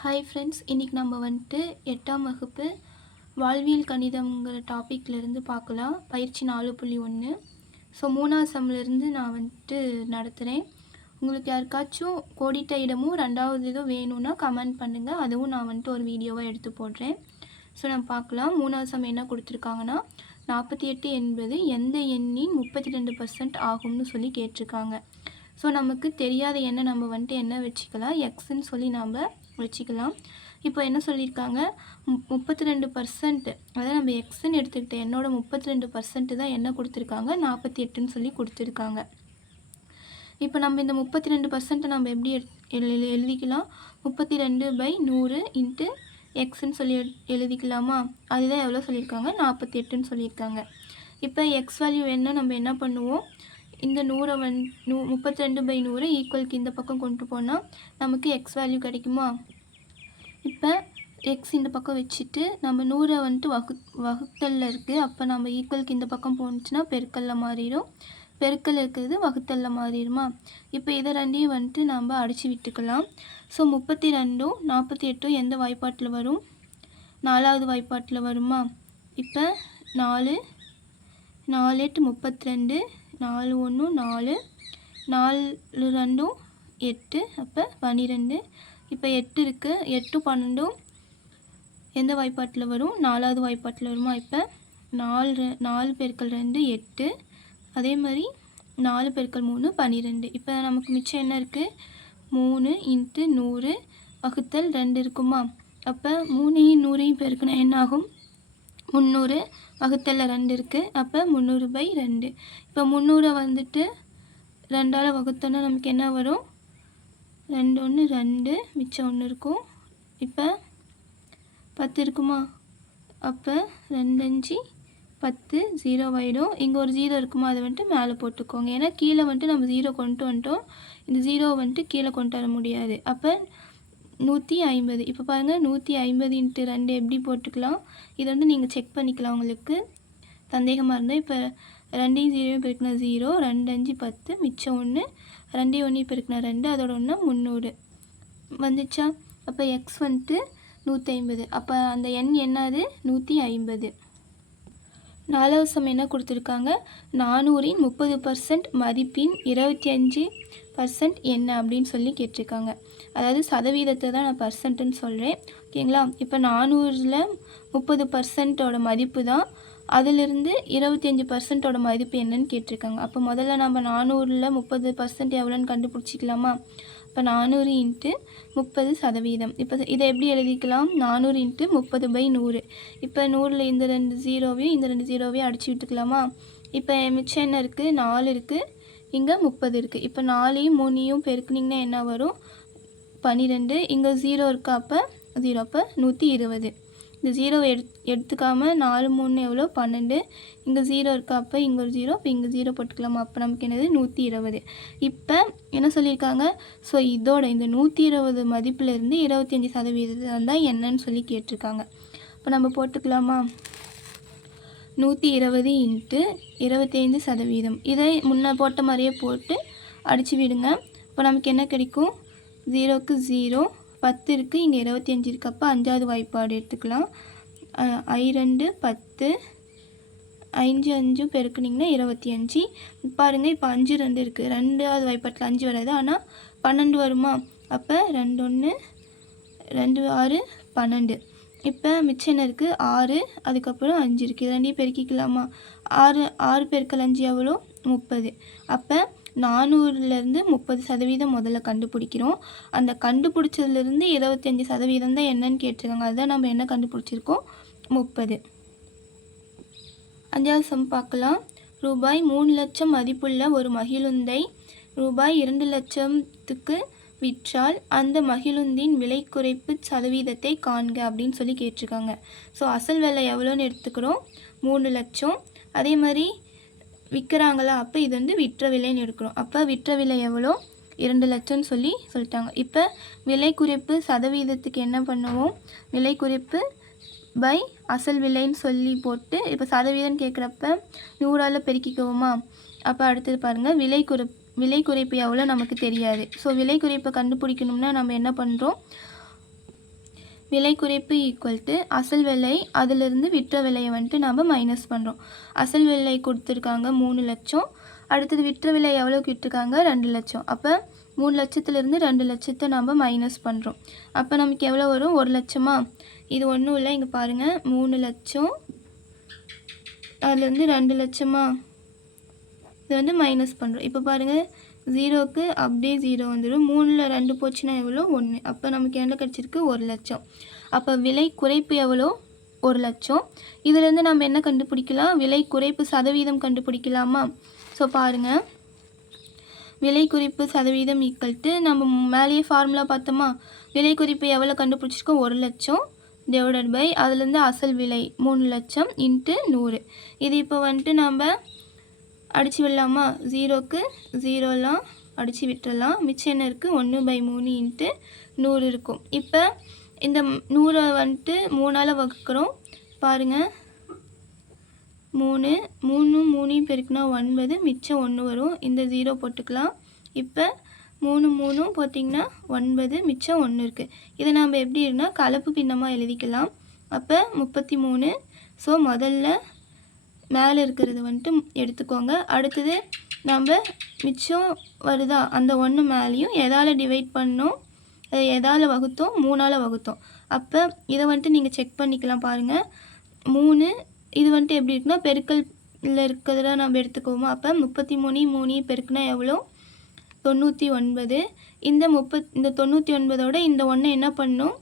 Hi friends இன்றைக்கி நம்ம வந்துட்டு எட்டாம் வகுப்பு வாழ்வியல் கணிதம்ங்கிற டாப்பிக்லேருந்து பார்க்கலாம். பயிற்சி நாலு புள்ளி ஒன்று ஸோ மூணாவது சம்லேருந்து நான் வந்துட்டு நடத்துகிறேன் உங்களுக்கு யாருக்காச்சும் கோடிட்ட இடமும் ரெண்டாவது இதுவும் வேணும்னா கமெண்ட் பண்ணுங்கள் அதுவும் நான் வந்துட்டு ஒரு வீடியோவாக எடுத்து போடுறேன். ஸோ நம்ம பார்க்கலாம். மூணாவது சம் என்ன கொடுத்துருக்காங்கன்னா நாற்பத்தி எட்டு என்பது எந்த எண்ணின் முப்பத்தி ரெண்டு பர்சன்ட் ஆகும்னு சொல்லி கேட்டிருக்காங்க. ஸோ நமக்கு தெரியாத எண்ணை நம்ம வந்துட்டு என்ன வச்சுக்கலாம்? எக்ஸ்ன்னு சொல்லி நம்ம வச்சுக்கலாம். இப்போ என்ன சொல்லியிருக்காங்க மு- முப்பத்தி ரெண்டு பர்சன்ட் அதாவது நம்ம எக்ஸ்ன்னு எடுத்துக்கிட்ட என்னோட முப்பத்தி ரெண்டு பர்சன்ட் தான் என்ன கொடுத்துருக்காங்க? நாற்பத்தி எட்டுன்னு சொல்லி கொடுத்துருக்காங்க. இப்போ நம்ம இந்த முப்பத்தி ரெண்டு பர்சன்ட்டை நம்ம எப்படி எழு- எழுதிக்கலாம்? முப்பத்தி ரெண்டு பை நூறு இன்ட்டு எக்ஸ்ன்னு சொல்லி எழு- எழுதிக்கலாமா? அதுதான் எவ்வளோ சொல்லியிருக்காங்க? நாற்பத்தி எட்டுன்னு சொல்லியிருக்காங்க. இப்போ எக்ஸ் வேல்யூ என்ன? நம்ம என்ன பண்ணுவோம்? இந்த நூறை வந் நூ முப்பத்தி ரெண்டு பை நூறு ஈக்குவலுக்கு இந்த பக்கம் கொண்டு போனால் நமக்கு எக்ஸ் வேல்யூ கிடைக்குமா? இப்போ எக்ஸ் இந்த பக்கம் வச்சுட்டு நம்ம நூறை வந்துட்டு வகு வகுத்தலில் இருக்குது அப்போ நம்ம ஈக்குவலுக்கு இந்த பக்கம் போணுச்சுன்னா பெருக்கல்ல மாறிடும் பெருக்கல் இருக்கிறது வகுத்தலில் மாறிடுமா இப்போ இதை ரெண்டையும் வந்துட்டு நம்ம அடித்து விட்டுக்கலாம். ஸோ முப்பத்தி ரெண்டும் நாற்பத்தி எட்டும் எந்த வாய்ப்பாட்டில் வரும்? நாலாவது வாய்ப்பாட்டில் வருமா? இப்போ நாலு நாலு எட்டு முப்பத்தி ரெண்டு நாலு ஒன்று நாலு நாலு ரெண்டும் எட்டு அப்போ பன்னிரெண்டு இப்போ எட்டு இருக்குது எட்டு பன்னெண்டும் எந்த வாய்ப்பாட்டில் வரும்? நாலாவது வாய்ப்பாட்டில் வருமா? இப்போ நாலு ரெ- நாலு பெருக்கல் ரெண்டு எட்டு. அதே மாதிரி நாலு பெருக்கல் மூணு பன்னிரெண்டு இப்போ நமக்கு மிச்சம் என்ன இருக்குது மூணு இன்ட்டு நூறு வகுத்தல் ரெண்டு இருக்குமா? அப்போ மூணையும் நூறையும் பெருக்கினா என்னாகும்? முந்நூறு வகுத்தலில் ரெண்டு இருக்குது அப்போ முந்நூறு பை ரெண்டு. இப்போ முந்நூறை வந்துட்டு ரெண்டால் வகுத்தோன்னா நமக்கு என்ன வரும்? ரெண்டு ஒன்று ரெண்டு மிச்சம் ஒன்று இருக்கும். இப்போ பத்து இருக்குமா? அப்போ ரெண்டு அஞ்சு பத்து ஜீரோ ஆகிடும் இங்கே ஒரு ஜீரோ இருக்குமா? அதை வந்துட்டு மேலே போட்டுக்கோங்க. ஏன்னா கீழே வந்துட்டு நம்ம ஜீரோ கொண்டு வந்துட்டோம். இந்த ஜீரோ வந்துட்டு கீழே கொண்டு வர முடியாது. அப்போ நூற்றி ஐம்பது. இப்போ பாருங்கள் நூற்றி ஐம்பது இன்ட்டு ரெண்டு எப்படி போட்டுக்கலாம்? இதை வந்து நீங்கள் செக் பண்ணிக்கலாம் உங்களுக்கு. சந்தேகமாக இருந்தால் இப்போ ரெண்டையும் ஜீரோவையும் பெருக்கினா ஜீரோ ரெண்டு அஞ்சு பத்து மிச்சம் ஒன்று ரெண்டையும் ஒன்றையும் பெருக்கினா ரெண்டு அதோட ஒன்றா முந்நூறு. வந்துச்சா? அப்போ எக்ஸ் வந்துட்டு நூற்றி ஐம்பது. அப்போ அந்த எண் என்னது? நூற்றி ஐம்பது. நாலாவது சம் என்ன கொடுத்துருக்காங்க? நானூறின் முப்பது பர்சன்ட் மதிப்பின் இருபத்தி அஞ்சு பர்சன்ட் என்ன அப்படின்னு சொல்லி கேட்டிருக்காங்க. அதாவது சதவீதத்தை தான் நான் பர்சன்ட்டுன்னு சொல்கிறேன் ஓகேங்களா? இப்போ நானூறில் முப்பது பர்சன்ட்டோட மதிப்பு தான். அதிலிருந்து இருபத்தஞ்சி பர்சன்ட்டோட மதிப்பு என்னன்னு கேட்டிருக்காங்க. அப்போ முதல்ல நம்ம நானூறில் முப்பது பர்சன்ட் எவ்வளோன்னு கண்டுபிடிச்சிக்கலாமா? இப்போ நானூறு இன்ட்டு முப்பது சதவீதம். இப்போ இதை எப்படி எழுதிக்கலாம்? நானூறு இன்ட்டு முப்பது பை நூறு. இப்போ நூறில் இந்த ரெண்டு ஜீரோவையும் இந்த ரெண்டு ஜீரோவையும் அடிச்சு விட்டுக்கலாமா? இப்போ மிச்சம் என்ன இருக்குது நாலு இருக்குது இங்கே முப்பது இருக்குது இப்போ நாலையும் மூணையும் பெருக்குனிங்கன்னா என்ன வரும்? பன்னிரெண்டு இங்கே ஜீரோ இருக்கா அப்போ? ஜீரோ அப்போ நூற்றி இருபது. இந்த ஜீரோவை எடு எடுத்துக்காமல் நாலு மூணு எவ்வளோ? பன்னெண்டு. இங்கே ஜீரோ இருக்கா அப்போ? இங்கே ஒரு ஜீரோ இப்போ இங்கே ஜீரோ போட்டுக்கலாமா? அப்போ நமக்கு என்னது? நூற்றி இருபது. இப்போ என்ன சொல்லியிருக்காங்க? ஸோ இதோட இந்த நூற்றி இருபது மதிப்புலேருந்து இருபத்தஞ்சி சதவீதம் தான் என்னன்னு சொல்லி கேட்டிருக்காங்க. இப்போ நம்ம போட்டுக்கலாமா? நூற்றி இருபது இன்ட்டு இருபத்தைந்து சதவீதம். இதை முன்னே போட்ட மாதிரியே போட்டு அடித்து விடுங்க. இப்போ நமக்கு என்ன கிடைக்கும்? ஜீரோக்கு ஜீரோ பத்து இருக்குது இங்கே இருபத்தி அஞ்சு இருக்குது அப்போ அஞ்சாவது வாய்ப்பாடு எடுத்துக்கலாம். ஐ ரெண்டு பத்து அஞ்சு அஞ்சு பெருக்குனிங்கன்னா இருபத்தி அஞ்சு. பாருங்கள் இப்போ அஞ்சு ரெண்டு இருக்குது ரெண்டாவது வாய்ப்பாட்டில் அஞ்சு வராது. ஆனால் பன்னெண்டு வருமா? அப்போ ரெண்டு ஒன்று ரெண்டு ஆறு பன்னெண்டு. இப்போ மிச்சம் என்ன இருக்குது ஆறு அதுக்கப்புறம் அஞ்சு இருக்குது ரெண்டையும் பெருக்கிக்கலாமா? ஆறு ஆறு பெருக்கல் அஞ்சு எவ்வளோ? முப்பது. அப்போ நானூறுலேருந்து முப்பது சதவீதம் முதல்ல கண்டுபிடிக்கிறோம். அந்த கண்டுபிடிச்சதுலேருந்து இருபத்தஞ்சி சதவீதம் தான் என்னன்னு கேட்டிருக்காங்க. அதுதான் நம்ம என்ன கண்டுபிடிச்சிருக்கோம்? முப்பது. அஞ்சாவது சம் பார்க்கலாம். ரூபாய் மூணு லட்சம் மதிப்புள்ள ஒரு மகிழுந்தை ரூபாய் இரண்டு லட்சத்துக்கு விற்றால் அந்த மகிழுந்தின் விலை குறைப்பு சதவீதத்தை காண்க அப்படின்னு சொல்லி கேட்டிருக்காங்க. ஸோ அசல் விலை எவ்வளோன்னு எடுத்துக்கிறோம். மூணு லட்சம். அதே மாதிரி விற்கிறாங்களா அப்போ இது வந்து விற்ற விலைன்னு எடுக்கிறோம். அப்போ விற்ற விலை எவ்வளோ? இரண்டு லட்சம்னு சொல்லி சொல்லிட்டாங்க. இப்போ விலை குறைப்பு சதவீதத்துக்கு என்ன பண்ணுவோம்? விலை குறிப்பு பை அசல் விலைன்னு சொல்லி போட்டு இப்போ சதவீதம் கேட்குறப்ப நூறால் பெருக்கிக்குவோமா? அப்போ அடுத்தது பாருங்கள் விலை குறை விலை குறைப்பு எவ்வளோ நமக்கு தெரியாது. ஸோ விலை குறைப்பை கண்டுபிடிக்கணும்னா நம்ம என்ன பண்ணுறோம் விலை குறைப்பு ஈக்குவல் டு அசல் விலை அதிலிருந்து விற்ற விலையை வந்துட்டு நாம் மைனஸ் பண்ணுறோம் அசல் விலை கொடுத்துருக்காங்க மூணு லட்சம். அடுத்தது விற்ற விலை எவ்வளோக்கு விட்டுருக்காங்க ரெண்டு லட்சம். அப்போ மூணு லட்சத்துலேருந்து ரெண்டு லட்சத்தை நம்ம மைனஸ் பண்ணுறோம் அப்போ நமக்கு எவ்வளோ வரும்? ஒரு லட்சமா? இது ஒன்றும் இல்லை. இங்கே பாருங்கள் மூணு லட்சம். அதுலேருந்து ரெண்டு லட்சமா? இது வந்து மைனஸ் பண்ணுறோம் இப்போ பாருங்கள் ஜீரோக்கு அப்படியே ஜீரோ வந்துடும். மூணில் ரெண்டு போச்சுன்னா எவ்வளோ? ஒன்று. அப்போ நமக்கு என்ன கிடச்சிருக்கு? ஒரு லட்சம். அப்போ விலை குறைப்பு எவ்வளோ? ஒரு லட்சம். இதிலேருந்து நம்ம என்ன கண்டுபிடிக்கலாம்? விலை குறைப்பு சதவீதம் கண்டுபிடிக்கலாமா? ஸோ பாருங்கள் விலை குறிப்பு சதவீதம் ஈக்கல்ட்டு நம்ம மேலேயே ஃபார்முலா பார்த்தோமா? விலை குறிப்பு எவ்வளோ கண்டுபிடிச்சிருக்கோம்? ஒரு லட்சம். டிவைடட் பை அதுலேருந்து அசல் விலை மூணு லட்சம் இன்ட்டு நூறு. இது இப்போ வந்துட்டு நம்ம அடித்து விடலாமா? ஜீரோக்கு ஜீரோலாம் அடித்து விட்டுறலாம். மிச்சம் என்ன இருக்குது ஒன்று பை மூணு இன்ட்டு நூறு இருக்கும். இப்போ இந்த நூறை வந்துட்டு மூணால் வகுக்கிறோம். பாருங்கள் மூணு மூணு மூணையும் பெருக்குனா ஒன்பது மிச்சம் ஒன்று வரும். இந்த ஜீரோ போட்டுக்கலாம். இப்போ மூணு மூணும் போட்டிங்கன்னா ஒன்பது மிச்சம் ஒன்று இருக்குது இதை நம்ம எப்படி இருந்தால் கலப்பு பின்னமாக எழுதிக்கலாம். அப்போ முப்பத்தி மூணு. ஸோ முதல்ல மேலே இருக்கிறது வந்துட்டு எடுத்துக்கோங்க. அடுத்தது நம்ம மிச்சம் வருதா? அந்த ஒன்று மேலேயும் எதால் டிவைட் பண்ணோம். அது எதால் வகுத்தோம்? மூணால் வகுத்தோம். அப்போ இதை வந்துட்டு நீங்கள் செக் பண்ணிக்கலாம் பாருங்கள் மூணு இது வந்துட்டு எப்படி இருக்குன்னா பெருக்கல்ல இருக்கிறத நம்ம எடுத்துக்குவோமா அப்போ முப்பத்தி மூணு மூணு பெருக்குனா எவ்வளோ? தொண்ணூற்றி ஒன்பது. இந்த முப்பத் இந்த தொண்ணூற்றி ஒன்பதோட இந்த ஒன்றை என்ன பண்ணணும்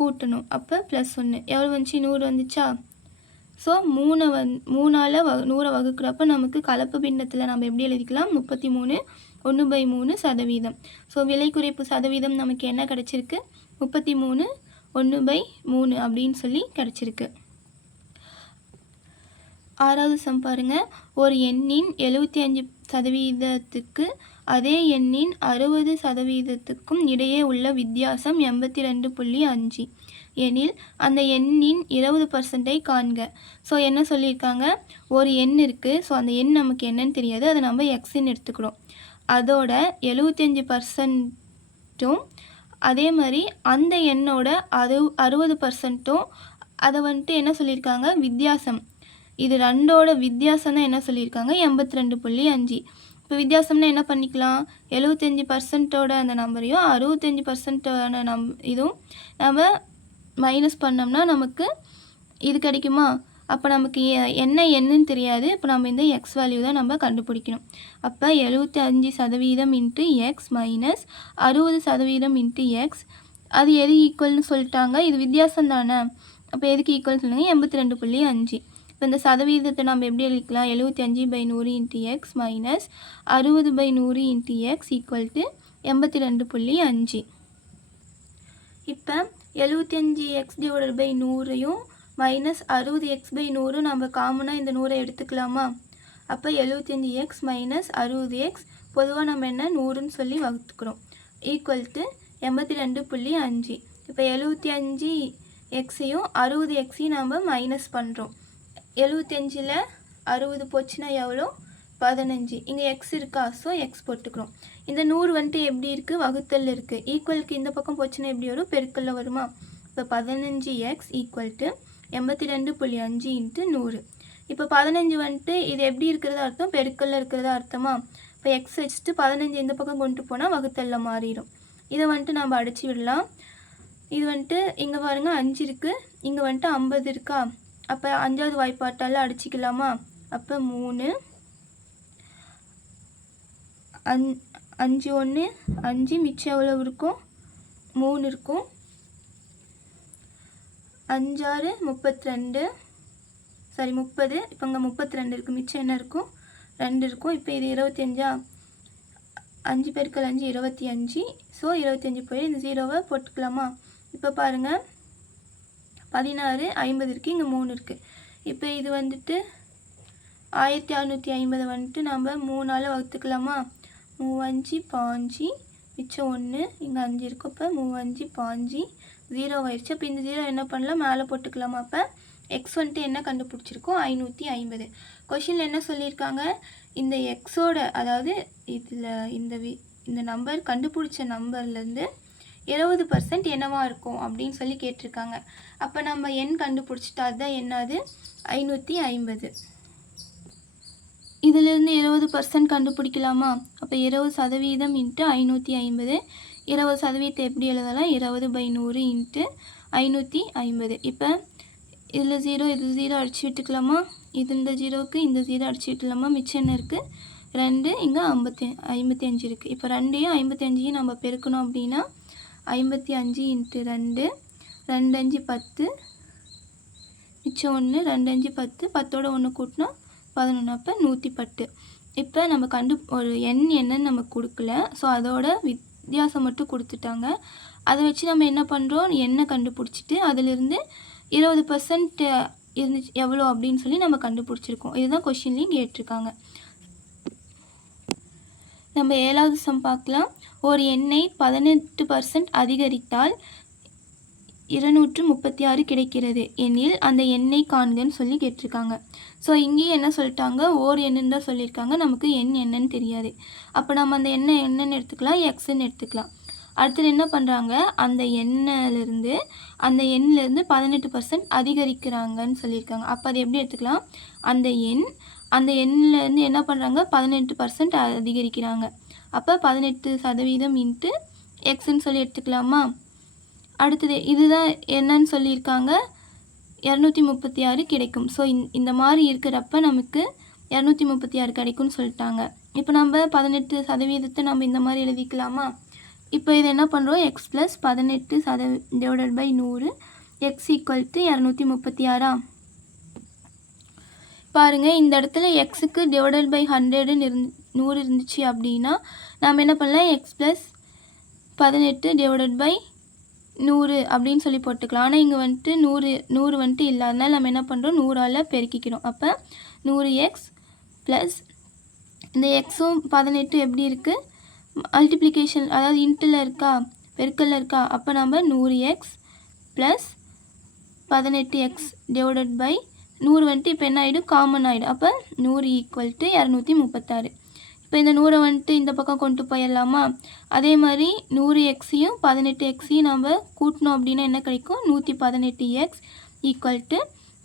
கூட்டணும். அப்போ ப்ளஸ் ஒன்று எவ்வளோ வந்துச்சு? நூறு வந்துச்சா? ஸோ மூணை வந் மூணால் வ நூறை வகுக்கிறப்ப நமக்கு கலப்பு பின்னத்தில் நம்ம எப்படி எழுதிக்கலாம்? முப்பத்தி மூணு ஒன்று பை மூணு சதவீதம். ஸோ விலை குறைப்பு சதவீதம் நமக்கு என்ன கிடச்சிருக்கு? முப்பத்தி மூணு ஒன்று பை மூணு அப்படின்னு சொல்லி கிடச்சிருக்கு. ஆறாவது சம் பாருங்கள் ஒரு எண்ணின் எழுபத்தி அஞ்சு சதவீதத்துக்கு அதே எண்ணின் அறுபது சதவீதத்துக்கும் இடையே உள்ள வித்தியாசம் எண்பத்தி ரெண்டு புள்ளி அஞ்சு. எனில் அந்த எண்ணின் இருபது பர்சன்டை காண்க. ஸோ என்ன சொல்லியிருக்காங்க? ஒரு எண் இருக்குது ஸோ அந்த எண் நமக்கு என்னன்னு தெரியாது. அதை நம்ம எக்ஸின்னு எடுத்துக்கிறோம். அதோட எழுபத்தஞ்சி பர்சன்ட்டும் அதே மாதிரி அந்த எண்ணோட அது அறுபது பர்சன்ட்டும் அதை வந்துட்டு என்ன சொல்லியிருக்காங்க? வித்தியாசம். இது ரெண்டோட வித்தியாசம் தான் என்ன சொல்லியிருக்காங்க? எண்பத்தி ரெண்டு புள்ளி அஞ்சு. இப்போ வித்தியாசம்னா என்ன பண்ணிக்கலாம்? எழுபத்தஞ்சி பர்சன்ட்டோட அந்த நம்பரையும் அறுபத்தஞ்சி பர்சன்ட்டோட நம் இதுவும் நம்ம மைனஸ் பண்ணோம்னா நமக்கு இது கிடைக்குமா? அப்போ நமக்கு எ- என்ன என்னன்னு தெரியாது. இப்போ நம்ம இந்த எக்ஸ் வேல்யூ தான் நம்ம கண்டுபிடிக்கணும். அப்போ எழுபத்தி அஞ்சு சதவீதம் இன்ட்டு எக்ஸ் மைனஸ் அறுபது சதவீதம் இன்ட்டு எக்ஸ் அது எது ஈக்குவல்னு சொல்லிட்டாங்க? இது வித்தியாசம் தானே? அப்போ எதுக்கு ஈக்குவல் சொல்லுங்க? எண்பத்தி ரெண்டு புள்ளி அஞ்சு. இப்போ இந்த சதவீதத்தை நம்ம எப்படி எழுதிக்கலாம்? எழுபத்தி அஞ்சு பை நூறு இன்ட்டு எக்ஸ் மைனஸ் அறுபது பை நூறு இன்ட்டு எக்ஸ் ஈக்குவல் டு எண்பத்தி ரெண்டு புள்ளி அஞ்சு. இப்போ எழுபத்தி அஞ்சு எக்ஸ் டிவைடட் பை நூறையும் மைனஸ் அறுபது எக்ஸ் பை நூறும் நம்ம காமனாக இந்த நூறை எடுத்துக்கலாமா? அப்போ எழுபத்தஞ்சி எக்ஸ் மைனஸ் அறுபது எக்ஸ் பொதுவாக நம்ம என்ன நூறுன்னு சொல்லி வகுத்துக்கிறோம். ஈக்குவல் டு எண்பத்தி ரெண்டு புள்ளி அஞ்சு. இப்போ எழுபத்தி அஞ்சு எக்ஸையும் அறுபது எக்ஸையும் நம்ம மைனஸ் பண்ணுறோம் எழுபத்தஞ்சில் அறுபது போச்சுன்னா எவ்வளோ? பதினஞ்சு. இங்கே எக்ஸ் இருக்கா? ஸோ எக்ஸ் போட்டுக்கிறோம். இந்த நூறு வந்துட்டு எப்படி இருக்குது வகுத்தல் இருக்குது ஈக்குவலுக்கு இந்த பக்கம் போச்சுன்னா எப்படி வரும்? பெருக்கல்ல வருமா? இப்போ பதினஞ்சு எக்ஸ் ஈக்குவல் டு எண்பத்தி ரெண்டு புள்ளி அஞ்சு இன்ட்டு நூறு. இப்போ பதினஞ்சு வந்துட்டு இது எப்படி இருக்கிறதா அர்த்தம்? பெருக்கல்ல இருக்கிறதா அர்த்தமா? இப்போ எக்ஸ் வச்சுட்டு பதினஞ்சு இந்த பக்கம் கொண்டு போனால் வகுத்தல்ல மாறிடும். இதை வந்துட்டு நம்ம அடிச்சு விடலாம். இது வந்துட்டு இங்கே பாருங்கள் அஞ்சு இருக்குது இங்கே வந்துட்டு ஐம்பது இருக்கா? அப்போ அஞ்சாவது வாய்ப்பாட்டால் அடிச்சிக்கலாமா? அப்போ மூணு அஞ் அஞ்சு ஒன்று அஞ்சு மிச்சம் எவ்வளவு இருக்கும்? மூணு இருக்கும். அஞ்சாறு முப்பத்தி ரெண்டு சாரி முப்பது. இப்போ இங்கே முப்பத்தி ரெண்டு இருக்குது மிச்சம் என்ன இருக்கும்? ரெண்டு இருக்கும். இப்போ இது இருபத்தஞ்சா? அஞ்சு பெருக்கல் அஞ்சு இருபத்தி அஞ்சு. ஸோ இருபத்தஞ்சி போய் இந்த ஜீரோவை போட்டுக்கலாமா? இப்போ பாருங்கள் பதினாறு ஐம்பது இருக்குது இங்கே மூணு இருக்குது இப்போ இது வந்துட்டு ஆயிரத்தி அறநூற்றி ஐம்பது வந்துட்டு நம்ம மூணால் வகுத்துக்கலாமா? மூவஞ்சு பாஞ்சு மிச்சம் ஒன்று இங்கே அஞ்சு இருக்கும் இப்போ மூவஞ்சு பாஞ்சு ஜீரோ ஆயிடுச்சு. அப்போ இந்த ஜீரோ என்ன பண்ணலாம்? மேலே போட்டுக்கலாமா அப்போ? எக்ஸ் வந்துட்டு என்ன கண்டுபிடிச்சிருக்கோம்? ஐநூற்றி ஐம்பது. கொஷினில் என்ன சொல்லியிருக்காங்க? இந்த எக்ஸோட அதாவது இதில் இந்த வி இந்த நம்பர் கண்டுபிடிச்ச நம்பர்லேருந்து இருபது பர்சன்ட் என்னவாக இருக்கும் அப்படின்னு சொல்லி கேட்டிருக்காங்க. அப்போ நம்ம எண் கண்டுபிடிச்சிட்டா அதுதான் என்னது? ஐநூற்றி ஐம்பது. இதிலிருந்து இருபது பர்சன்ட் கண்டுபிடிக்கலாமா? அப்போ இருபது சதவீதம் இன்ட்டு ஐநூற்றி ஐம்பது. இருபது சதவீதத்தை எப்படி எழுதலாம்? இருபது பை நூறு இன்ட்டு ஐநூற்றி ஐம்பது. இப்போ இதில் ஜீரோ இது ஜீரோ அடிச்சு விட்டுக்கலாமா? இது இந்த ஜீரோவுக்கு இந்த ஜீரோ அடிச்சு விட்டுலாமா மிச்சம் என்ன இருக்குது ரெண்டு இங்கே ஐம்பத்தி ஐம்பத்தி அஞ்சு இருக்குது இப்போ ரெண்டையும் ஐம்பத்தி அஞ்சையும் நம்ம பெருக்கணும் அப்படின்னா ஐம்பத்தி அஞ்சு இன்ட்டு ரெண்டு ரெண்டு அஞ்சு பத்து. மிச்சம் ஒன்று ரெண்டு அஞ்சு பத்து. பத்தோட ஒன்று கூட்டினா பதினொன்று அப்போ நூற்றி பத்து இப்போ நம்ம கண்டு ஒரு எண் என்னன்னு நமக்கு கொடுக்கல. ஸோ அதோட வித்தியாசம் மட்டும் கொடுத்துட்டாங்க. அதை வச்சு நம்ம என்ன பண்ணுறோம் எண்ணை கண்டுபிடிச்சிட்டு அதிலிருந்து இருபது பர்சன்ட் இருந்துச்சு எவ்வளோ அப்படின்னு சொல்லி நம்ம கண்டுபிடிச்சிருக்கோம். இதுதான் கொஷின்லேயும் கேட்டிருக்காங்க. நம்ம ஏழாவது சம் பார்க்கலாம். ஒரு எண்ணெய் பதினெட்டு பர்சன்ட் அதிகரித்தால் இருநூற்று முப்பத்தி ஆறு கிடைக்கிறது. எனில் அந்த எண்ணை காண்கன்னு சொல்லி கேட்டிருக்காங்க. ஸோ இங்கேயும் என்ன சொல்லிட்டாங்க? ஓர் எண்ணுன்னு தான் சொல்லியிருக்காங்க. நமக்கு எண் என்னன்னு தெரியாது. அப்போ நம்ம அந்த எண்ணெய் என்னன்னு எடுத்துக்கலாம் எக்ஸ்ன்னு எடுத்துக்கலாம். அடுத்தது என்ன பண்ணுறாங்க அந்த எண்ணெயிலேருந்து அந்த எண்ணிலேருந்து பதினெட்டு பர்சன்ட் அதிகரிக்கிறாங்கன்னு சொல்லியிருக்காங்க. அப்போ அது எப்படி எடுத்துக்கலாம்? அந்த எண் அந்த எண்ணிலேருந்து என்ன பண்ணுறாங்க பதினெட்டு பர்சன்ட் அதிகரிக்கிறாங்க. அப்போ பதினெட்டு சதவீதம் இன்ட்டு எக்ஸ்ன்னு சொல்லி எடுத்துக்கலாமா? அடுத்தது இதுதான் என்னன்னு சொல்லியிருக்காங்க. இரநூத்தி முப்பத்தி ஆறு கிடைக்கும். ஸோ இந்த மாதிரி இருக்கிறப்ப நமக்கு இரநூத்தி முப்பத்தி ஆறு கிடைக்கும்னு சொல்லிட்டாங்க. இப்போ நம்ம பதினெட்டு சதவீதத்தை நம்ம இந்த மாதிரி எழுதிக்கலாமா? இப்போ இது என்ன பண்ணுறோம் எக்ஸ் ப்ளஸ் பதினெட்டு சத டிவைடட் பை நூறு எக்ஸ் ஈக்குவல் டு இரநூத்தி முப்பத்தி ஆறா? பாருங்கள் இந்த இடத்துல எக்ஸுக்கு டிவைடட் பை ஹண்ட்ரடுன்னு இருந்து நூறு இருந்துச்சு அப்படின்னா நாம் என்ன பண்ணலாம்? எக்ஸ் ப்ளஸ் பதினெட்டு டிவைடட் பை நூறு அப்படின்னு சொல்லி போட்டுக்கலாம். ஆனால் இங்கே வந்துட்டு நூறு நூறு வந்துட்டு இல்லாதனால நம்ம என்ன பண்ணுறோம் நூறால் பெருக்கிக்கிறோம். அப்போ நூறு எக்ஸ் ப்ளஸ் இந்த எக்ஸும் பதினெட்டு எப்படி இருக்குது மல்டிப்ளிகேஷன் அதாவது இன்ட்டில் இருக்கா? பெருக்கல்ல இருக்கா? அப்போ நம்ம நூறு எக்ஸ் ப்ளஸ் பதினெட்டு எக்ஸ் டிவைடட் பை நூறு வந்துட்டு இப்போ என்ன ஆகிடும் காமன் ஆகிடும் அப்போ நூறு ஈக்குவல் டு இரநூத்தி முப்பத்தாறு. இப்போ இந்த நூறை வந்துட்டு இந்த பக்கம் கொண்டு போயிடலாமா? அதே மாதிரி நூறு எக்ஸையும் பதினெட்டு எக்ஸையும் நம்ம கூட்டினோம் அப்படின்னா என்ன கிடைக்கும்? நூற்றி பதினெட்டு எக்ஸ் ஈக்குவல் டு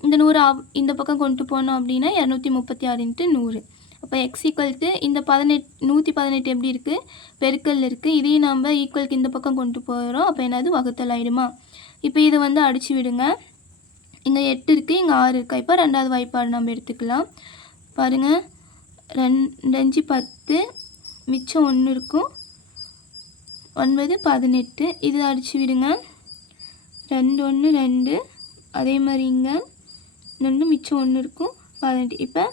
இந்த நூறு இந்த பக்கம் கொண்டு போனோம் அப்படின்னா இரநூத்தி முப்பத்தி ஆறு இன்ட்டு நூறு. அப்போ எக்ஸ் ஈக்குவல்ட்டு இந்த பதினெட் நூற்றி பதினெட்டு எப்படி இருக்குது பெருக்கல் இருக்குது இதையும் நம்ம ஈக்குவலுக்கு இந்த பக்கம் கொண்டு போகிறோம் அப்போ என்னது? வகுத்தல் ஆகிடுமா இப்போ இதை வந்து அடித்து விடுங்க. இங்கே எட்டு இருக்குது இங்கே ஆறு இருக்கா? இப்போ ரெண்டாவது வாய்ப்பாடு நம்ம எடுத்துக்கலாம். பாருங்கள் ரெண்டு ரெஞ்சு பத்து மிச்சம் ஒன்று இருக்கும். ஒன்பது பதினெட்டு இது அடித்து விடுங்க. ரெண்டு ஒன்று ரெண்டு. அதே மாதிரி இங்கே ரெண்டு மிச்சம் ஒன்று இருக்கும் பதினெட்டு. இப்போ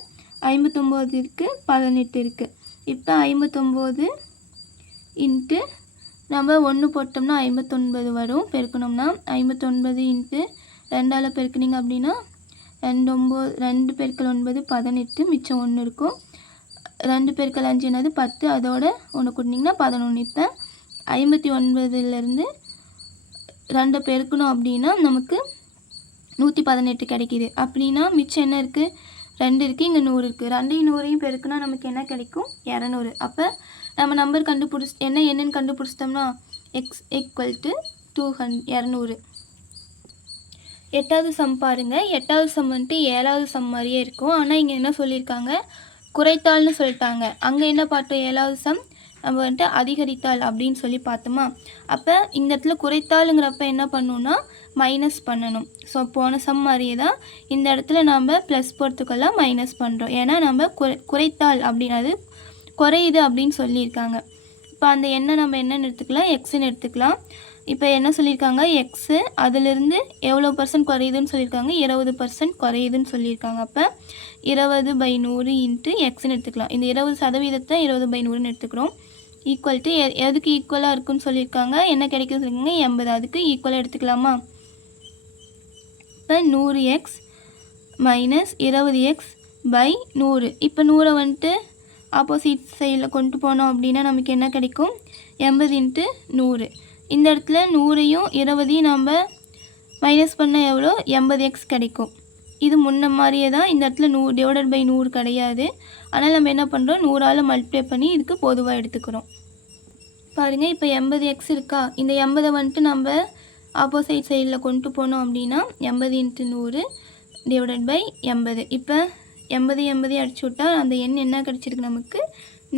ஐம்பத்தொம்போது இருக்குது பதினெட்டு இருக்குது இப்போ ஐம்பத்தொம்போது இன்ட்டு நம்ம ஒன்று போட்டோம்னா ஐம்பத்தொன்பது வரும் பெருக்கணும்னா. ஐம்பத்தொன்பது இன்ட்டு ரெண்டால் பெருக்குனிங்க அப்படின்னா ரெண்டு ஒம்பது ரெண்டு பெருக்கல் ஒன்பது பதினெட்டு மிச்சம் ஒன்று இருக்கும். ரெண்டு பெருக்கள் அஞ்சு என்னது பத்து அதோட ஒன்று கூட்டினிங்கன்னா பதினொன்று இப்போ ஐம்பத்தி ஒன்பதுலேருந்து ரெண்டை பெருக்கணும் அப்படின்னா நமக்கு நூற்றி பதினெட்டு கிடைக்கிது. அப்படின்னா மிச்சம் என்ன இருக்குது ரெண்டு இருக்குது இங்கே நூறு இருக்குது ரெண்டையும் நூறையும் பெருக்குனா நமக்கு என்ன கிடைக்கும்? இரநூறு. அப்போ நம்ம நம்பர் கண்டுபிடிச்சி என்ன என்னன்னு கண்டுபிடிச்சிட்டோம்னா எக்ஸ் ஈக்குவல் டு டூ ஹண்ட் இரநூறு. எட்டாவது சம் பாருங்கள் எட்டாவது சம் வந்துட்டு ஏழாவது சம் மாதிரியே இருக்கும். ஆனால் இங்கே என்ன சொல்லியிருக்காங்க? குறைத்தால்னு சொல்லிட்டாங்க. அங்கே என்ன பார்த்தோம்? ஏழாவது சம் நம்ம வந்துட்டு அதிகரித்தால் அப்படின்னு சொல்லி பார்த்தோமா? அப்போ இந்த இடத்துல குறைத்தாளுங்கிறப்ப என்ன பண்ணணும்னா மைனஸ் பண்ணணும். ஸோ போன சம் மாதிரியே தான் இந்த இடத்துல நம்ம ப்ளஸ் போகிறதுக்கெல்லாம் மைனஸ் பண்ணுறோம் ஏன்னா நம்ம குறை குறைத்தால் அப்படின்னது குறையுது அப்படின்னு சொல்லியிருக்காங்க. இப்போ அந்த எண்ணை நம்ம என்னன்னு எடுத்துக்கலாம்? எக்ஸுன்னு எடுத்துக்கலாம். இப்போ என்ன சொல்லியிருக்காங்க? எக்ஸு அதிலிருந்து எவ்வளோ பர்சன்ட் குறையுதுன்னு சொல்லியிருக்காங்க. இருபது பர்சன்ட் குறையுதுன்னு சொல்லியிருக்காங்க. அப்போ இருபது பை நூறு இன்ட்டு எக்ஸ்ன்னு எடுத்துக்கலாம். இந்த இருபது சதவீதத்தை இருபது பை நூறுன்னு எடுத்துக்கிறோம். ஈக்குவல் டு எ எதுக்கு ஈக்குவலாக இருக்குன்னு சொல்லியிருக்காங்க? என்ன கிடைக்குன்னு சொல்லியிருக்காங்க? எண்பது. அதுக்கு ஈக்குவலாக எடுத்துக்கலாமா? இப்போ நூறு எக்ஸ் மைனஸ் இருபது எக்ஸ் பை நூறு. இப்போ நூறை வந்துட்டு ஆப்போசிட் சைடில் கொண்டு போனோம் அப்படின்னா நமக்கு என்ன கிடைக்கும்? எண்பது இன்ட்டு நூறு. இந்த இடத்துல நூறையும் இருபதையும் நம்ம மைனஸ் பண்ணால் எவ்வளோ? எண்பது எக்ஸ் கிடைக்கும். இது முன்ன மாதிரியே தான் இந்த இடத்துல நூறு டிவைடட் பை நூறு கிடையாது. அதனால் நம்ம என்ன பண்ணுறோம் நூறால் மல்டிப்ளை பண்ணி இதுக்கு பொதுவாக எடுத்துக்கிறோம். பாருங்கள் இப்போ எண்பது எக்ஸ் இருக்கா? இந்த எண்பதை வந்துட்டு நம்ம ஆப்போசைட் சைடில் கொண்டு போனோம் அப்படின்னா எண்பது இன்ட்டு நூறு டிவைடட் பை எண்பது. இப்போ எண்பது எண்பது அடிச்சு விட்டால் அந்த எண் என்ன கிடச்சிருக்கு நமக்கு?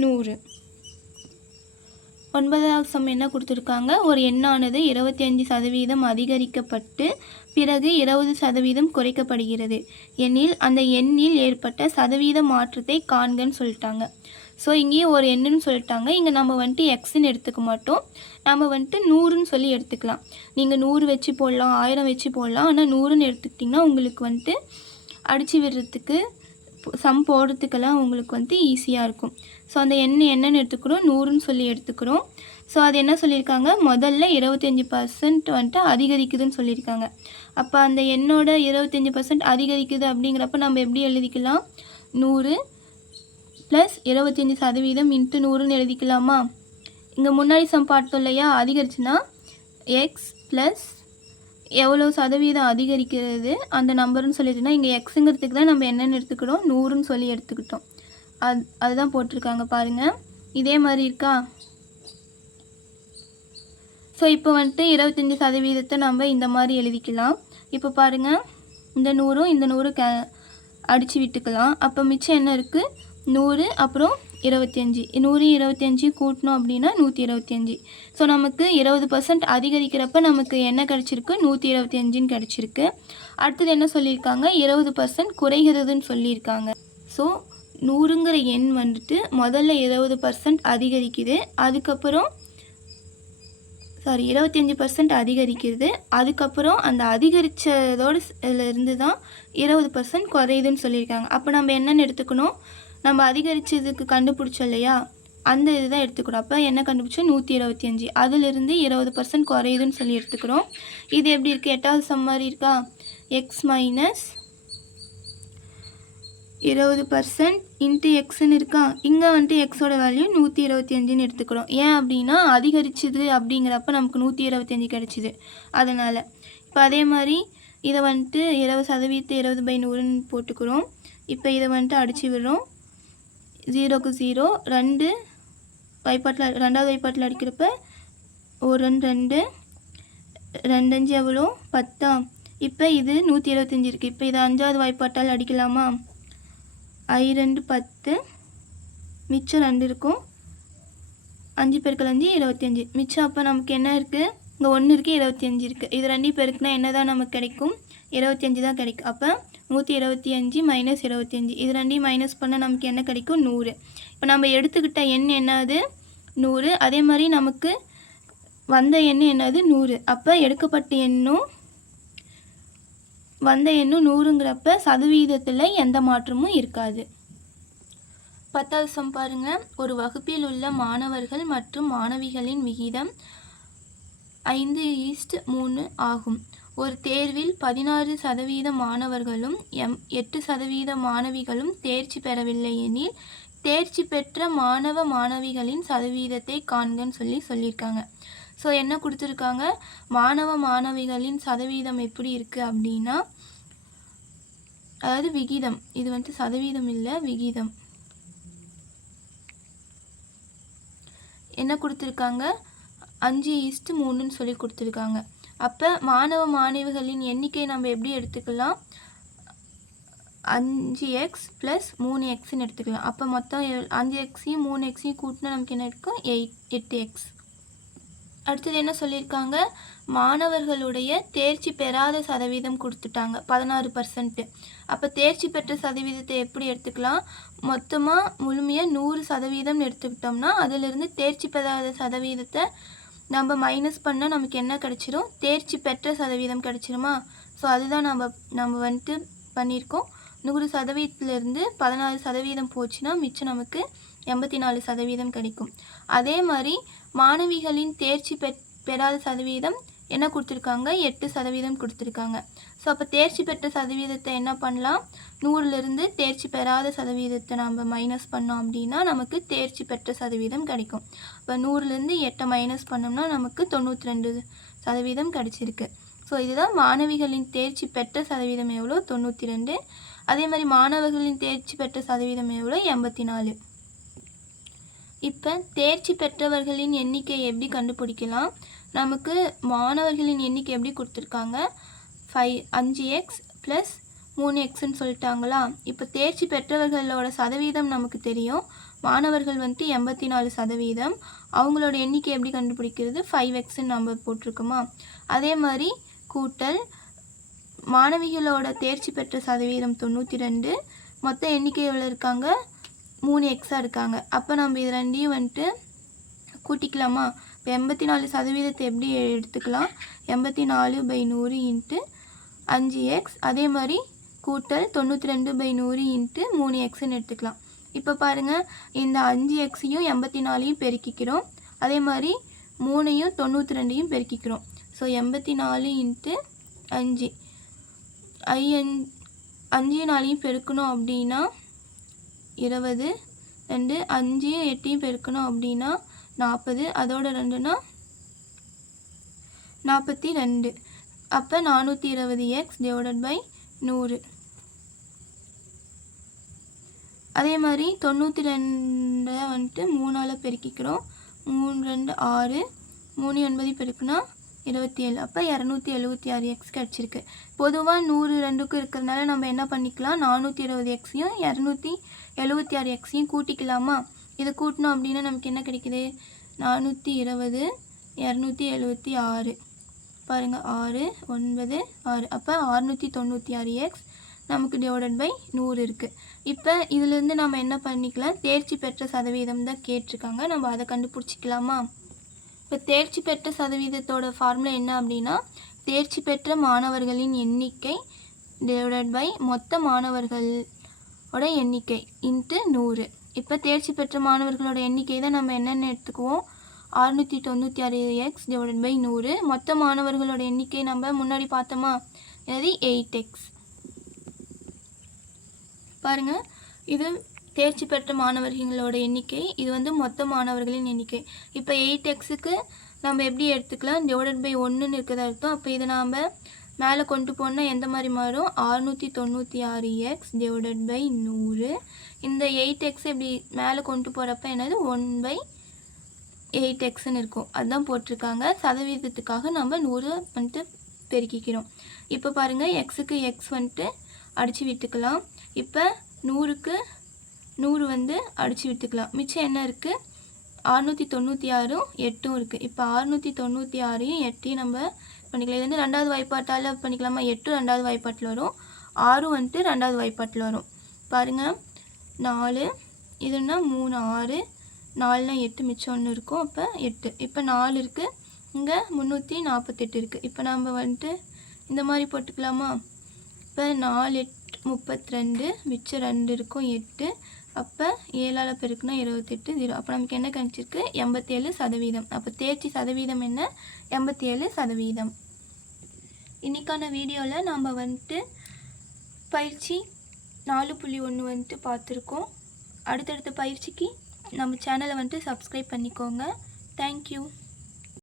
நூறு. ஒன்பதாவது சம் என்ன கொடுத்துருக்காங்க? ஒரு எண்ணானது இருபத்தி அஞ்சு சதவீதம் அதிகரிக்கப்பட்டு பிறகு இருபது சதவீதம் குறைக்கப்படுகிறது. எனில் அந்த எண்ணில் ஏற்பட்ட சதவீத மாற்றத்தை காண்கன்னு சொல்லிட்டாங்க. ஸோ இங்கேயும் ஒரு எண்ணுன்னு சொல்லிட்டாங்க. இங்கே நம்ம வந்துட்டு எக்ஸ்ன்னு எடுத்துக்க மாட்டோம். நம்ம வந்துட்டு நூறுன்னு சொல்லி எடுத்துக்கலாம். நீங்கள் நூறு வச்சு போடலாம் ஆயிரம் வச்சு போடலாம். ஆனால் நூறுன்னு எடுத்துக்கிட்டிங்கன்னா உங்களுக்கு வந்துட்டு அடித்து விடுறதுக்கு சம் போடுறதுக்கெல்லாம் உங்களுக்கு வந்து ஈஸியாக இருக்கும். ஸோ அந்த எண்ணெய் என்னென்னு எடுத்துக்கிறோம். நூறுன்னு சொல்லி எடுத்துக்கிறோம். ஸோ அது என்ன சொல்லியிருக்காங்க? முதல்ல இருபத்தஞ்சி பர்சன்ட் வந்துட்டு அதிகரிக்குதுன்னு சொல்லியிருக்காங்க. அப்போ அந்த எண்ணோட இருபத்தஞ்சி பர்சன்ட் அதிகரிக்குது அப்படிங்கிறப்ப நம்ம எப்படி எழுதிக்கலாம்? நூறு ப்ளஸ் இருபத்தஞ்சி சதவீதம் இன்ட்டு நூறுன்னு எழுதிக்கலாமா? இங்கே முன்னாடி சம் பார்த்தோம் இல்லையா அதிகரிச்சுன்னா எக்ஸ் ப்ளஸ் எவ்வளோ சதவீதம் அதிகரிக்கிறது அந்த நம்பர்னு சொல்லிட்டுனா இங்கே எக்ஸுங்கிறதுக்கு தான் நம்ம என்னென்னு எடுத்துக்கிட்டோம்? நூறுன்னு சொல்லி எடுத்துக்கிட்டோம். அது அதுதான் போட்டிருக்காங்க பாருங்கள் இதே மாதிரி இருக்கா? ஸோ இப்போ வந்துட்டு இருபத்தஞ்சி சதவீதத்தை நம்ம இந்த மாதிரி எழுதிக்கலாம். இப்போ பாருங்கள் இந்த நூறும் இந்த நூறு க அடித்து விட்டுக்கலாம். அப்போ மிச்சம் என்ன இருக்குது நூறு அப்புறம் இருபத்தஞ்சி நூறு இருபத்தஞ்சி கூட்டணும் அப்படின்னா நூற்றி இருபத்தஞ்சி ஸோ நமக்கு இருபது பர்சன்ட் அதிகரிக்கிறப்ப நமக்கு என்ன கிடச்சிருக்கு? நூற்றி இருபத்தஞ்சின்னு கிடச்சிருக்கு. அடுத்தது என்ன சொல்லியிருக்காங்க? இருபது பர்சன்ட் குறைகிறதுன்னு சொல்லியிருக்காங்க. ஸோ நூறுங்கிற எண் வந்துட்டு முதல்ல இருபது பர்சன்ட் அதிகரிக்குது. அதுக்கப்புறம் சாரி இருபத்தஞ்சி பர்சன்ட் அதிகரிக்கிறது அதுக்கப்புறம் அந்த அதிகரித்ததோடு இருந்து தான் இருபது பர்சன்ட் குறையுதுன்னு சொல்லியிருக்காங்க. அப்போ நம்ம என்னென்னு எடுத்துக்கணும்? நம்ம அதிகரித்ததுக்கு கண்டுபிடிச்சோம் இல்லையா? அந்த இதுதான் எடுத்துக்கிறோம் அப்போ என்ன கண்டுபிடிச்சோம்? நூற்றி இருபத்தி அஞ்சு. அதிலிருந்து இருபது பர்சன்ட் குறையுதுன்னு சொல்லி எடுத்துக்கிறோம். இது எப்படி இருக்குது எட்டாவது சம் மாதிரி இருக்கா? எக்ஸ் மைனஸ் இருபது பர்சன்ட் இன்ட்டு எக்ஸ்ன்னு இருக்கா? இங்கே வந்துட்டு எக்ஸோட வேல்யூ நூற்றி இருபத்தி அஞ்சுன்னு எடுத்துக்கிறோம். ஏன் அப்படின்னா அதிகரிச்சுது அப்படிங்கிறப்ப நமக்கு நூற்றி இருபத்தஞ்சி கிடச்சிது. அதனால். இப்போ அதே மாதிரி இதை வந்துட்டு இருபது சதவீதத்தை இருபது பை நூறுன்னு போட்டுக்கிறோம். இப்போ இதை வந்துட்டு அடித்து விடுறோம். ஜீரோக்கு ஜீரோ ரெண்டு வைப்பாட்டில் ரெண்டாவது வைப்பாட்டில் அடிக்கிறப்ப ஒரு ரெண்டு ரெண்டு ரெண்டஞ்சு எவ்வளோ? பத்தா? இப்போ இது நூற்றி எழுபத்தஞ்சி இருக்குது இப்போ இது அஞ்சாவது வாய்ப்பாட்டால் அடிக்கலாமா? ஐ ரெண்டு பத்து மிச்சம் ரெண்டு இருக்கும். அஞ்சு பெருக்கள் அஞ்சு இருபத்தஞ்சி. மிச்சம் அப்போ நமக்கு என்ன இருக்குது இங்கே ஒன்று இருக்குது இருபத்தி அஞ்சு இருக்குது இது ரெண்டு பெருக்குனா என்ன தான் நமக்கு கிடைக்கும்? இருபத்தஞ்சி தான் கிடைக்கும். அப்போ நூற்றி இருபத்தி அஞ்சு மைனஸ் இருபத்தி அஞ்சு. இது ரெண்டையும் மைனஸ் பண்ணால் நமக்கு என்ன கிடைக்கும்? நூறு. இப்போ நம்ம எடுத்துக்கிட்ட எண் என்னது? நூறு. அதே மாதிரி நமக்கு வந்த எண் என்னது? நூறு. அப்போ எடுக்கப்பட்ட எண்ணும் வந்த எண்ணும் நூறுங்கிறப்ப சதவீதத்தில் எந்த மாற்றமும் இருக்காது. பத்தாவது சம் பாருங்க. ஒரு வகுப்பில் உள்ள மாணவர்கள் மற்றும் மாணவிகளின் விகிதம் ஐந்து ஈஸ்ட் மூணு ஆகும். ஒரு தேர்வில் பதினாறு சதவீத மாணவர்களும் எம் எட்டு சதவீத மாணவிகளும் தேர்ச்சி பெறவில்லை எனில் தேர்ச்சி பெற்ற மாணவ மாணவிகளின் சதவீதத்தை காண்கன்னு சொல்லி சொல்லியிருக்காங்க. ஸோ என்ன கொடுத்துருக்காங்க? மாணவ மாணவிகளின் சதவீதம் எப்படி இருக்குது அப்படின்னா அதாவது விகிதம். இது வந்துட்டு சதவீதம் இல்லை விகிதம். என்ன கொடுத்துருக்காங்க? அஞ்சு ஈஸ்ட்டு மூணுன்னு சொல்லி கொடுத்துருக்காங்க. அப்போ மாணவ மாணவிகளின் எண்ணிக்கை நம்ம எப்படி எடுத்துக்கலாம்? அஞ்சு எக்ஸ் ப்ளஸ் மூணு எக்ஸ்ன்னு எடுத்துக்கலாம். அப்போ மொத்தம் அஞ்சு எக்ஸையும் மூணு எக்ஸையும் கூட்டினா நமக்கு என்ன இருக்கும்? எயிட் எட்டு எக்ஸ் அடுத்தது என்ன சொல்லியிருக்காங்க? மாணவர்களுடைய தேர்ச்சி பெறாத சதவீதம் கொடுத்துட்டாங்க. பதினாறு பர்சன்ட்டு அப்போ தேர்ச்சி பெற்ற சதவீதத்தை எப்படி எடுத்துக்கலாம்? மொத்தமாக முழுமையாக நூறு சதவீதம் எடுத்துக்கிட்டோம்னா அதிலிருந்து தேர்ச்சி பெறாத சதவீதத்தை நம்ம மைனஸ் பண்ணால் நமக்கு என்ன கிடச்சிரும்? தேர்ச்சி பெற்ற சதவீதம் கிடச்சிருமா? ஸோ அதுதான் நம்ம நம்ம வந்துட்டு பண்ணியிருக்கோம். நூறு சதவீதத்துலேருந்து பதினாலு சதவீதம் போச்சுன்னா மிச்சம் நமக்கு எண்பத்தி நாலு சதவீதம் கிடைக்கும். அதே மாதிரி மாணவிகளின் தேர்ச்சி பெ பெறாத சதவீதம் என்ன கொடுத்துருக்காங்க? எட்டு சதவீதம் கொடுத்துருக்காங்க. ஸோ அப்போ தேர்ச்சி பெற்ற சதவீதத்தை என்ன பண்ணலாம்? நூறுலேருந்து தேர்ச்சி பெறாத சதவீதத்தை நம்ம மைனஸ் பண்ணோம் அப்படின்னா நமக்கு தேர்ச்சி பெற்ற சதவீதம் கிடைக்கும். இப்போ நூறுலேருந்து எட்டை மைனஸ் பண்ணோம்னா நமக்கு தொண்ணூற்றி ரெண்டு சதவீதம் கிடச்சிருக்கு. ஸோ இதுதான் மாணவிகளின் தேர்ச்சி பெற்ற சதவீதம் எவ்வளோ? தொண்ணூற்றி ரெண்டு அதே மாதிரி மாணவர்களின் தேர்ச்சி பெற்ற சதவீதம் எவ்வளோ? எண்பத்தி நாலு இப்போ தேர்ச்சி பெற்றவர்களின் எண்ணிக்கை எப்படி கண்டுபிடிக்கலாம்? நமக்கு மாணவர்களின் எண்ணிக்கை எப்படி கொடுத்துருக்காங்க? ஃபைவ் அஞ்சு எக்ஸ் ப்ளஸ் மூணு எக்ஸ்ன்னு சொல்லிட்டாங்களா? இப்போ தேர்ச்சி பெற்றவர்களோட சதவீதம் நமக்கு தெரியும். மாணவர்கள் வந்துட்டு எண்பத்தி நாலு சதவீதம். அவங்களோட எண்ணிக்கை எப்படி கண்டுபிடிக்கிறது? ஃபைவ் எக்ஸ்ன்னு நம்ம போட்டிருக்கோமா? அதே மாதிரி கூட்டல் மாணவிகளோட தேர்ச்சி பெற்ற சதவீதம் தொண்ணூற்றி ரெண்டு. மொத்த எண்ணிக்கை எவ்வளோ இருக்காங்க? மூணு எக்ஸாக இருக்காங்க. அப்போ நம்ம இது ரெண்டையும் வந்துட்டு கூட்டிக்கலாமா? இப்போ எண்பத்தி நாலு சதவீதத்தை எப்படி எடுத்துக்கலாம்? எண்பத்தி நாலு பை நூறு இன்ட்டு அஞ்சு எக்ஸ் அதே மாதிரி கூட்டல் தொண்ணூற்றி ரெண்டு பை நூறு இன்ட்டு மூணு எக்ஸ்ன்னு எடுத்துக்கலாம். இப்போ பாருங்கள் இந்த அஞ்சு எக்ஸையும் எண்பத்தி நாலையும் பெருக்கிக்கிறோம். அதே மாதிரி மூணையும் தொண்ணூற்றி ரெண்டையும் பெருக்கிக்கிறோம். ஸோ எண்பத்தி நாலு இன்ட்டு அஞ்சு ஐ அஞ்சு நாலையும் பெருக்கணும் அப்படின்னா இருபது. ரெண்டு அஞ்சையும் எட்டையும் பெருக்கணும் அப்படின்னா நாற்பது. அதோட ரெண்டுனா நாற்பத்தி ரெண்டு. அப்போ நானூற்றி இருபது எக்ஸ் டிவைடட் பை நூறு. அதே மாதிரி தொண்ணூற்றி ரெண்டை வந்துட்டு மூணால் பெருக்கிக்கிறோம். மூணு ரெண்டு ஆறு மூணு ஒன்பது பெருக்குனா இருபத்தி ஏழு. அப்போ இரநூத்தி எழுபத்தி ஆறு எக்ஸ் கிடச்சிருக்கு. பொதுவாக நூறு ரெண்டுக்கும் இருக்கிறதுனால நம்ம என்ன பண்ணிக்கலாம்? நானூற்றி இருபது எக்ஸையும் இரநூத்தி எழுபத்தி ஆறு எக்ஸையும் கூட்டிக்கலாமா? இதை கூட்டினோம் அப்படின்னா நமக்கு என்ன கிடைக்குது? நானூற்றி இருபது இரநூத்தி எழுபத்தி ஆறு. பாருங்கள் ஆறு ஒன்பது ஆறு. அப்போ அறுநூற்றி தொண்ணூற்றி ஆறு எக்ஸ் நமக்கு டிவைடட் பை நூறு இருக்குது இப்போ இதிலேருந்து நம்ம என்ன பண்ணிக்கலாம்? தேர்ச்சி பெற்ற சதவீதம் தான் கேட்டிருக்காங்க. நம்ம அதை கண்டுபிடிச்சிக்கலாமா? இப்போ தேர்ச்சி பெற்ற சதவீதத்தோட ஃபார்முலா என்ன அப்படின்னா தேர்ச்சி பெற்ற மாணவர்களின் எண்ணிக்கை டிவைடட் பை மொத்த மாணவர்களோட எண்ணிக்கை இன்ட்டு நூறு. இப்போ தேர்ச்சி பெற்ற மாணவர்களோட எண்ணிக்கை தான் நம்ம என்னென்ன எடுத்துக்குவோம். அறுநூற்றி தொண்ணூற்றி ஆறு எக்ஸ் டிவைடட் பை நூறு. மொத்த மாணவர்களோட எண்ணிக்கை நம்ம முன்னாடி பார்த்தோமா? என்னது? எயிட் எக்ஸ் பாருங்கள் இது தேர்ச்சி பெற்ற மாணவர்களோட எண்ணிக்கை. இது வந்து மொத்த மாணவர்களின் எண்ணிக்கை. இப்போ எயிட் எக்ஸுக்கு நம்ம எப்படி எடுத்துக்கலாம்? டிவைடட் பை ஒன்றுன்னு இருக்கிறதா அர்த்தம். அப்போ இதை நாம் மேலே கொண்டு போனால் எந்த மாதிரி மாறும்? அறுநூற்றி தொண்ணூற்றி ஆறு எக்ஸ் டிவைடட் பை நூறு. இந்த எயிட் எக்ஸ் இப்படி மேலே கொண்டு போகிறப்ப என்னது? ஒன் பை எயிட் எக்ஸ்ன்னு இருக்கும். அதுதான் போட்டிருக்காங்க. சதவீதத்துக்காக நம்ம நூறு வந்துட்டு பெருக்கிக்கிறோம். இப்போ பாருங்கள் எக்ஸுக்கு எக்ஸ் வந்துட்டு அடித்து விட்டுக்கலாம். இப்போ நூறுக்கு நூறு வந்து அடித்து விட்டுக்கலாம். மிச்சம் என்ன இருக்குது அறுநூற்றி தொண்ணூற்றி ஆறும் எட்டும் இருக்குது இப்போ அறுநூற்றி தொண்ணூற்றி ஆறையும் எட்டையும் நம்ம பண்ணிக்கலாம். இது வந்து ரெண்டாவது வாய்ப்பாட்டால் பண்ணிக்கலாமா? எட்டும் ரெண்டாவது வாய்ப்பாட்டில் வரும். ஆறும் வந்துட்டு ரெண்டாவது வாய்ப்பாட்டில் வரும். பாருங்கள் நாலு இதுன்னா மூணு ஆறு நாலுனா எட்டு மிச்சம் ஒன்று இருக்கும். அப்போ எட்டு. இப்போ நாலு இருக்குது இங்கே முந்நூற்றி நாற்பத்தெட்டு இருக்குது இப்போ நம்ம வந்துட்டு இந்த மாதிரி போட்டுக்கலாமா? இப்போ நாலு எட்டு முப்பத்தி ரெண்டு மிச்சம் ரெண்டு இருக்கும். எட்டு. அப்போ ஏழால் பெருக்குனா இருபத்தெட்டு ஜீரோ. அப்போ நமக்கு என்ன கணிச்சிருக்கு எண்பத்தேழு சதவீதம். அப்போ தேர்ச்சி சதவீதம் என்ன? எண்பத்தி ஏழு சதவீதம். இன்றைக்கான வீடியோவில் நாம் வந்துட்டு பயிற்சி நாலு புள்ளி ஒன்று வந்துட்டு பார்த்துருக்கோம். அடுத்தடுத்த பயிற்சிக்கு நம்ம சேனலை வந்துட்டு சப்ஸ்கிரைப் பண்ணிக்கோங்க. தேங்க்யூ